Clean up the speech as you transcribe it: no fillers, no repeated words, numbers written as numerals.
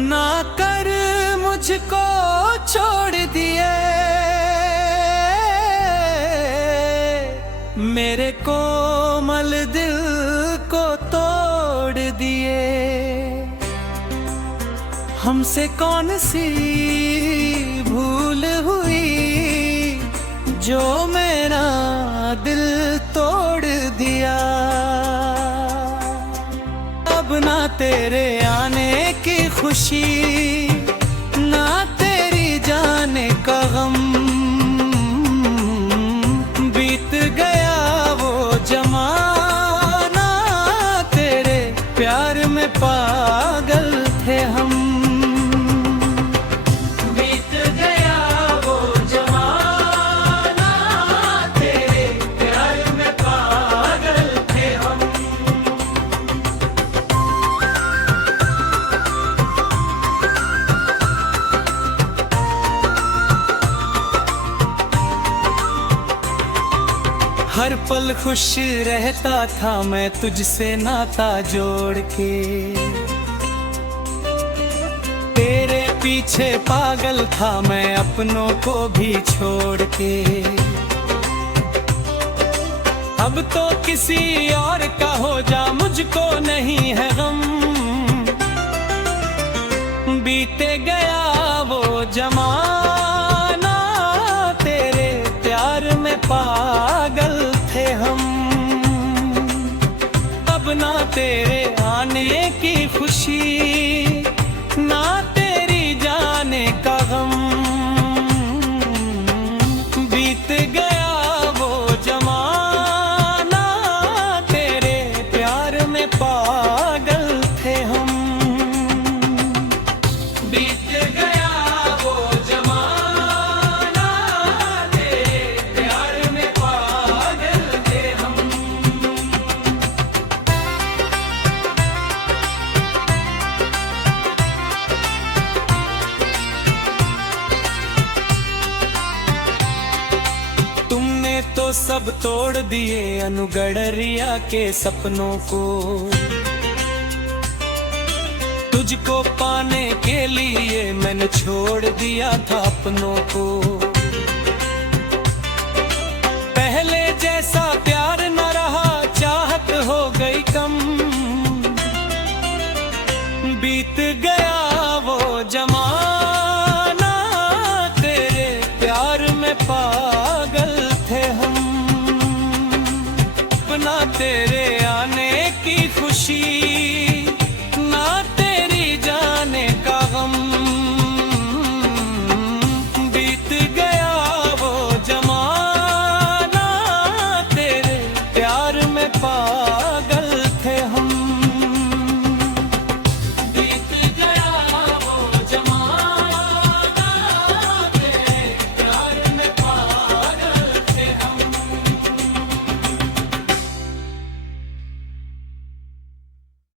ना कर मुझको छोड़ दिए, मेरे कोमल दिल को तोड़ दिए। हमसे कौन सी भूल हुई जो मेरा दिल तोड़ दिया। अब ना तेरे आने की खुशी, ना तेरी जाने का गम, बीत गया वो जमाना, तेरे प्यार में पागल थे हम। बीत गया वो जमाना, तेरे प्यार में पागल थे हम। हर पल खुश रहता था मैं तुझसे नाता जोड़ के, तेरे पीछे पागल था मैं अपनों को भी छोड़ के। अब तो किसी और का हो जा, मुझको नहीं है गम, बीते गया वो जमाना, तेरे प्यार में पागल थे हम। अब ना तेरे आने की खुशी, ना तेरी जाने का गम, बीत गया वो जमाना, तेरे प्यार में पागल थे हम। बीत गया वो जमाना, तेरे प्यार में पागल थे हम। तुमने तो सब तोड़ दिए अनुगढ़रिया के सपनों को, तुझको पाने के लिए मैंने छोड़ दिया था अपनों को। पहले जैसा प्यार न रहा, चाहत हो गई कम, बीत गया वो जमाना, तेरे प्यार में पागल थे हम। अपना तेरे आने की खुशी,